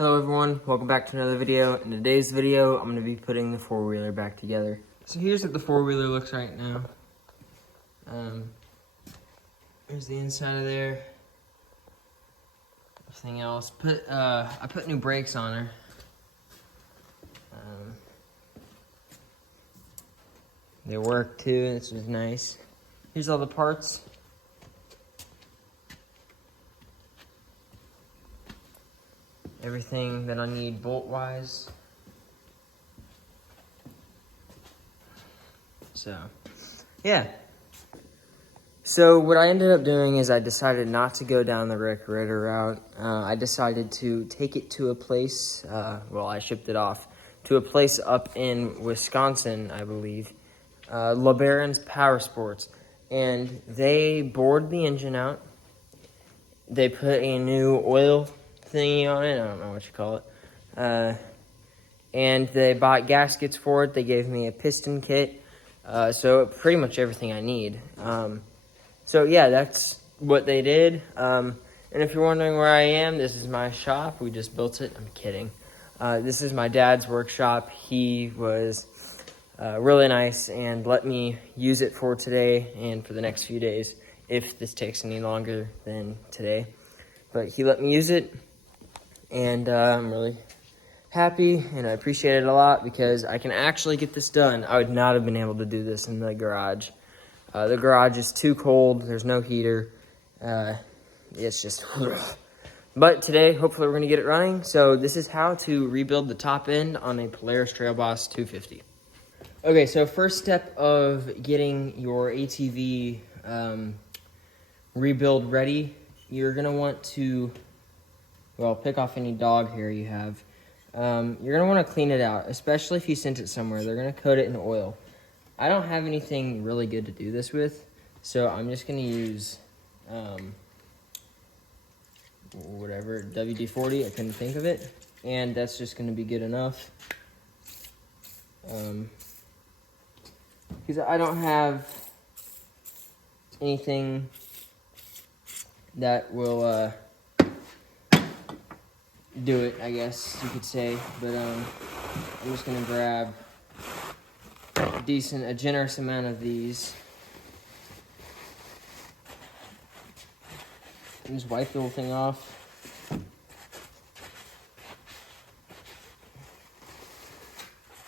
Hello everyone, welcome back to another video. In today's video, I'm going to be putting the four-wheeler back together. So here's what the four-wheeler looks right now. Here's the inside of there. Everything else. I put new brakes on her. They work too, this was nice. Here's all the parts. Everything that I need bolt-wise. So, yeah. So what I ended up doing is I decided not to go down the Rick Ritter route. I decided to take it to a place, I shipped it off, to a place up in Wisconsin, I believe. LeBaron's Power Sports. And they bored the engine out. They put a new oil thingy on it, I don't know what you call it. And they bought gaskets for it. They gave me a piston kit. So pretty much everything I need. So yeah, that's what they did. And if you're wondering where I am, this is my shop. We just built it. I'm kidding. This is my dad's workshop. He was really nice and let me use it for today and for the next few days, if this takes any longer than today. But he let me use it, and I'm really happy, and I appreciate it a lot because I can actually get this done. I would not have been able to do this in the garage. The garage is too cold. There's no heater. It's just... But today, hopefully we're going to get it running. So this is how to rebuild the top end on a Polaris Trail Boss 250. Okay, so first step of getting your ATV rebuild ready, you're going to want to, pick off any dog hair you have. You're going to want to clean it out, especially if you sent it somewhere. They're going to coat it in oil. I don't have anything really good to do this with, so I'm just going to use WD-40. I couldn't think of it, and that's just going to be good enough. Because I don't have anything that will do it, I guess you could say, but I'm just gonna grab a generous amount of these and just wipe the whole thing off.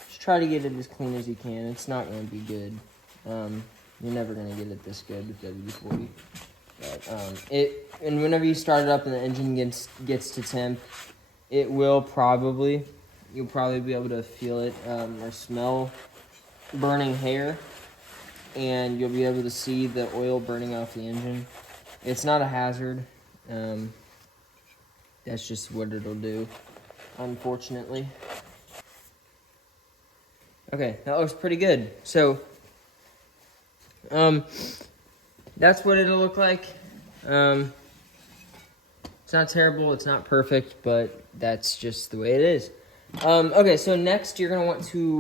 Just try to get it as clean as you can. It's not going to be good. You're never going to get it this good with WD-40. But and whenever you start it up and the engine gets to temp, you'll probably be able to feel it or smell burning hair, and you'll be able to see the oil burning off the engine. It's not a hazard. That's just what it'll do, unfortunately. Okay, that looks pretty good. So, that's what it'll look like. It's not terrible, it's not perfect, but that's just the way it is. Okay, so next you're gonna want to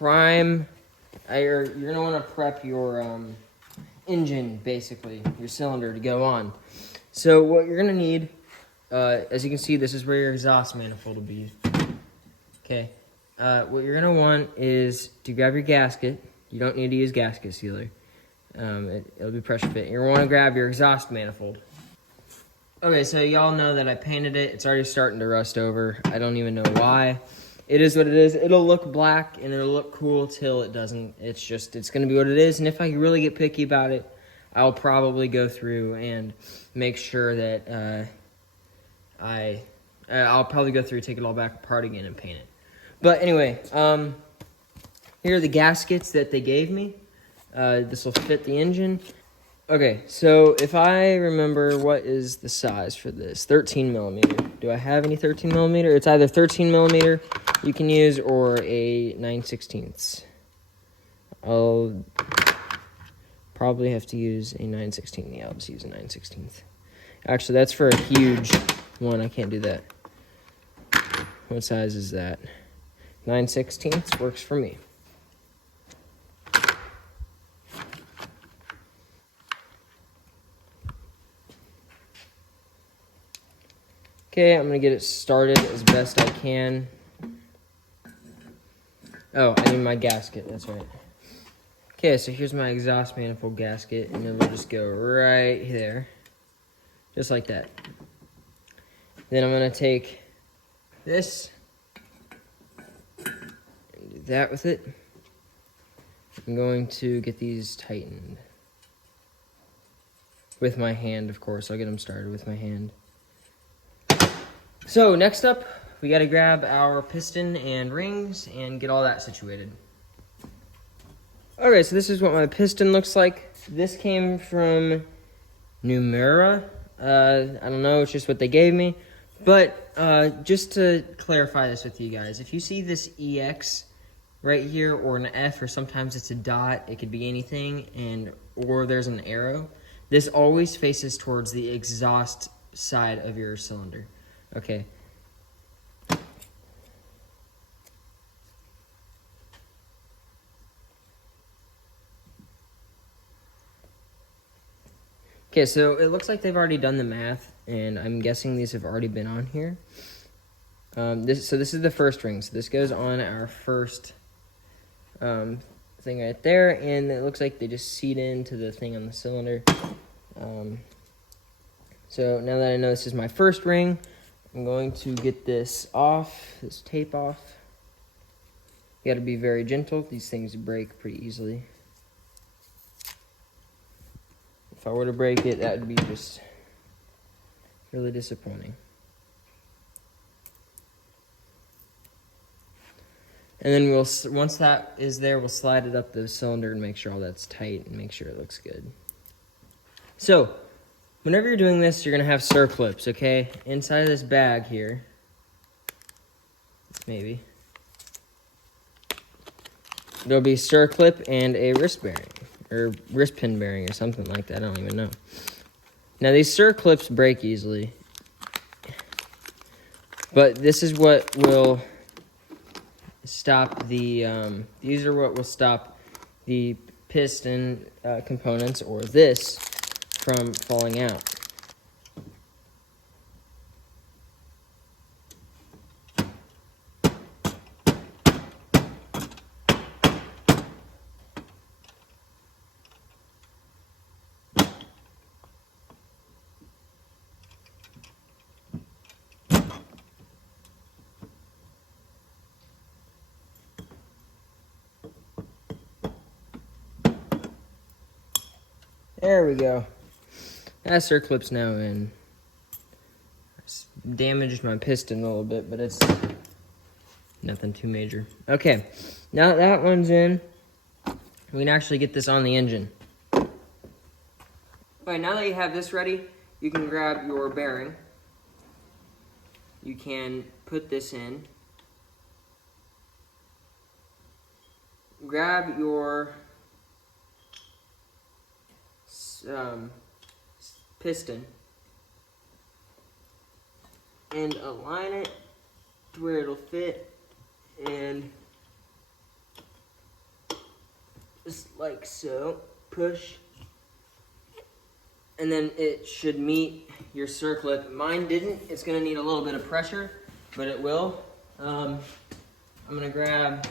you're gonna want to prep your engine, basically, your cylinder to go on. So what you're gonna need, as you can see, this is where your exhaust manifold will be. Okay, what you're gonna want is to grab your gasket. You don't need to use gasket sealer. It'll be pressure fit. You're gonna want to grab your exhaust manifold. Okay, so y'all know that I painted it. It's already starting to rust over. I don't even know why. It is what it is. It'll look black and it'll look cool till it doesn't. It's gonna be what it is. And if I really get picky about it, I'll probably go through and make sure that I'll probably go through, take it all back apart again and paint it. But anyway, here are the gaskets that they gave me. This will fit the engine. Okay, so if I remember, what is the size for this? 13 millimeter. Do I have any 13 millimeter? It's either 13 millimeter you can use or a 9/16. I'll probably have to use a 9/16. Yeah, I'll just use a 9/16. Actually, that's for a huge one. I can't do that. What size is that? 9/16 works for me. Okay, I'm gonna get it started as best I can. Oh, I need my gasket, that's right. Okay, so here's my exhaust manifold gasket, and then we'll just go right there. Just like that. Then I'm gonna take this and do that with it. I'm going to get these tightened. With my hand, of course. I'll get them started with my hand. So, next up, we gotta grab our piston and rings and get all that situated. Okay, so this is what my piston looks like. This came from Numera. I don't know, it's just what they gave me. But just to clarify this with you guys, if you see this EX right here, or an F, or sometimes it's a dot, it could be anything, or there's an arrow, this always faces towards the exhaust side of your cylinder. Okay. Okay, so it looks like they've already done the math, and I'm guessing these have already been on here. This is the first ring, so this goes on our first thing right there, and it looks like they just seat into the thing on the cylinder. So now that I know this is my first ring, I'm going to get this tape off. You gotta be very gentle, these things break pretty easily. If I were to break it, that would be just really disappointing. And then once that is there, we'll slide it up the cylinder and make sure all that's tight and make sure it looks good. So, whenever you're doing this, you're gonna have circlips, okay? Inside of this bag here, maybe, there'll be a circlip and a wrist bearing, or wrist pin bearing, or something like that. I don't even know. Now, these circlips break easily, but this is what will stop these are what will stop the piston components, or this, from falling out. There we go. That circlip's now in. It's damaged my piston a little bit, but it's nothing too major. Okay, now that that one's in, we can actually get this on the engine. Alright, now that you have this ready, you can grab your bearing. You can put this in. Grab your piston and align it to where it'll fit, and just like so, push, and then it should meet your circlip. Mine didn't. It's going to need a little bit of pressure, but it will. I'm going to grab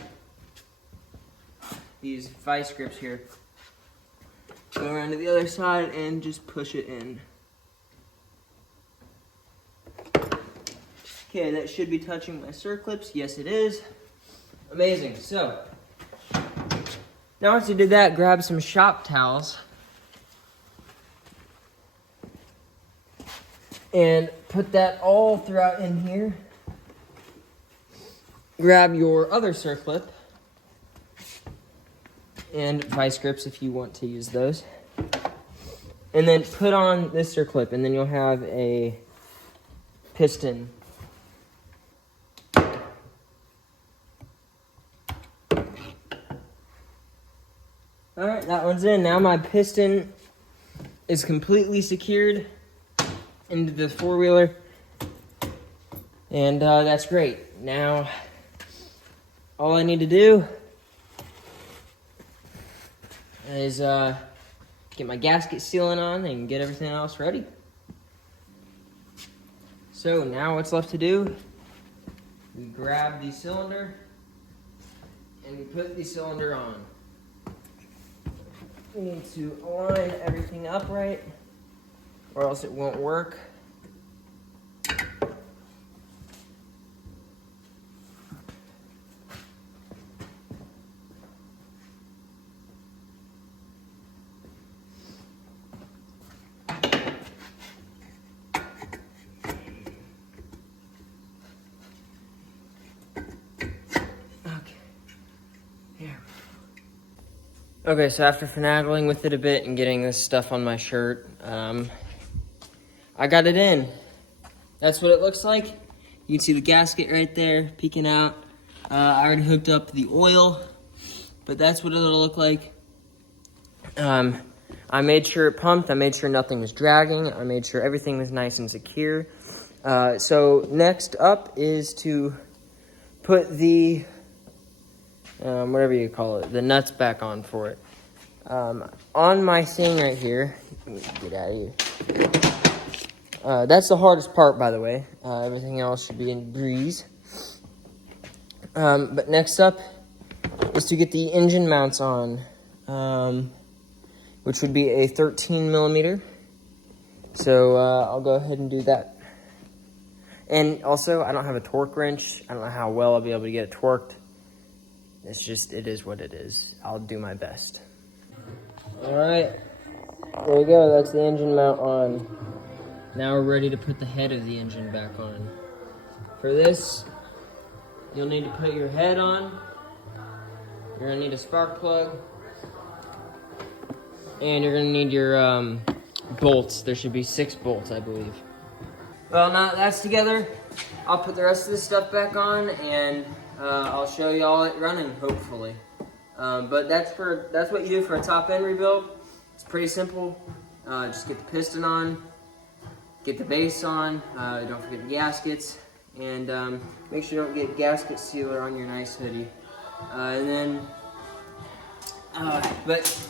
these vice grips here, go around to the other side, and just push it in. Okay, that should be touching my circlips. Yes, it is. Amazing. So, now once you did that, grab some shop towels and put that all throughout in here. Grab your other circlip and vice grips if you want to use those. And then put on this circlip, and then you'll have a piston. Alright, that one's in. Now my piston is completely secured into the four-wheeler. And that's great. Now, all I need to do is get my gasket sealing on and get everything else ready. So now what's left to do, we grab the cylinder and we put the cylinder on. We need to align everything up right, or else it won't work. Okay, so after finagling with it a bit and getting this stuff on my shirt, I got it in. That's what it looks like. You can see the gasket right there peeking out. I already hooked up the oil, but that's what it'll look like. I made sure it pumped. I made sure nothing was dragging. I made sure everything was nice and secure. So next up is to put the whatever you call it, the nuts back on for it. On my thing right here, let me get out of here. That's the hardest part, by the way. Everything else should be in breeze. But next up is to get the engine mounts on, which would be a 13 millimeter. So I'll go ahead and do that. And also, I don't have a torque wrench. I don't know how well I'll be able to get it torqued. It's just, it is what it is. I'll do my best. All right, there we go. That's the engine mount on. Now we're ready to put the head of the engine back on. For this, you'll need to put your head on. You're gonna need a spark plug. And you're gonna need your bolts. There should be 6 bolts, I believe. Well, now that that's together, I'll put the rest of this stuff back on and I'll show y'all it running, hopefully. But that's what you do for a top end rebuild. It's pretty simple. Just get the piston on, get the base on, don't forget the gaskets, and make sure you don't get gasket sealer on your nice hoodie. But